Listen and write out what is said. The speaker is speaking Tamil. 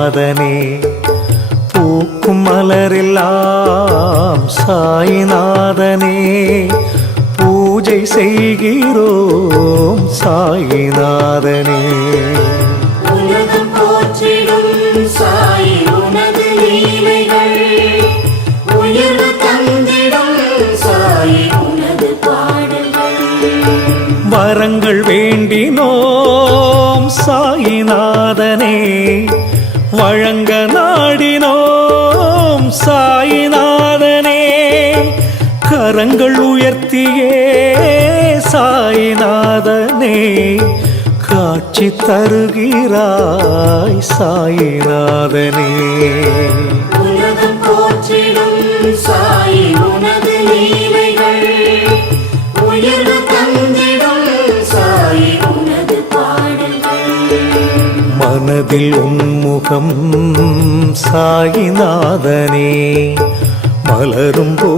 அதனே பூக்கும் மலரெல்லாம் சாயிநாதனே பூஜை செய்கிறோம் சாயிநாதனே. உலகம் போற்றிடும் சாயி உனது லீலைகள், உயர்வு தந்திடும் சாயி உனது பாடல்கள். வரங்கள் வேண்டினோம் சாயிநாதனே, வழங்க நாடினோம் சாயிநாதனே. கரங்கள் உயர்த்தியே சாயிநாதனே காட்சி தருகிறாய் சாயிநாதனே. உலகம் போற்றிடும் சாயி உனது லீலைகள், உயர்வு தந்திடும் சாயி உனது பாடல்கள். மனதில் உன்முகம் சாயிநாதனே மலரும் போ